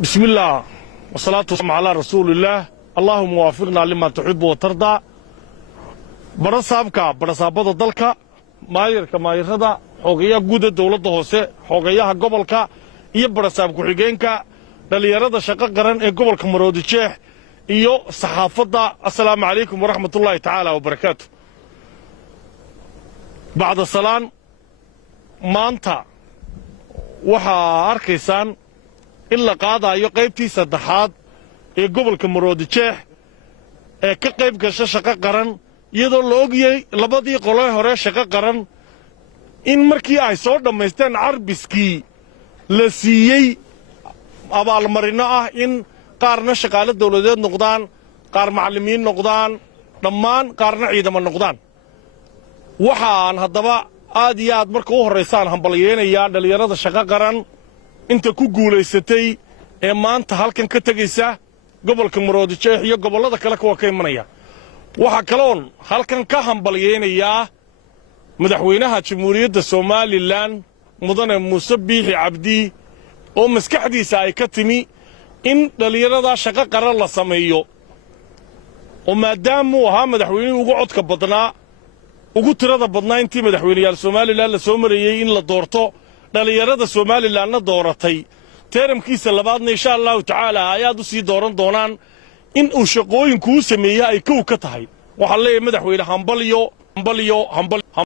بسم الله والصلاة والسلام على رسول الله اللهم وافقنا لما تحب وترضى برصابة الدلكة مايركا مايردا xogeeyaha guud ee dawladda hoose xogeeyaha gobolka iyo barasaab ku-xigeenka dhalinyarada shaqo qaran ee gobolka Maroodi Jeex iyo saxaafadda assalaamu calaykum waraxmatullaahi tacaala wabarakaatu bacda salaan maanta waxaa arkaysaan in la qaadayo qaybtii saddexaad ee gobolka Maroodi Jeex ee ka qayb gasha shaqo qaran iyadoo la ogyahay labadii qolo hore shaqo qaran in markii ay soo dhammaysteen carbiskii la siiyey abaalmarino ah in qaarna shaqaale dawladeed noqdaan qaar macallimiin noqdaan dhammaan qaarna ciidamo noqdaan waxaan haddaba aad iyo aad marka u horraysaan hambalyeynayaa dhallinyarada shaqo qaran inta ku guulaysatay ee maanta halkan ka tegaysa gobolka Maroodi Jeex iyo gobollada kale kuwa ka imanaya waxaa kaloon halkan ka hambalyeynayaa madaxweynaha jamhuuriyadda Soomaaliland mudane Muuse Biixi Cabdi oo maskaxdiisa ay ka timi in dhalinyarada shaqo qaran la sameeyo oo maadaama uu ahaa madaxweynihii ugu codka badnaa ugu tirada badnaa intii madaxweynayaal Soomaaliland la soo marayay in la doorto dhalinyarada Soomaalilandna dooratay teeramkiisa labaadna insha Allah tacaala ayaad u sii dooran doonaan in uu shaqooyinku u sameeyo ay kow ka tahay waxaa leeyahay madaxweyne hambalyo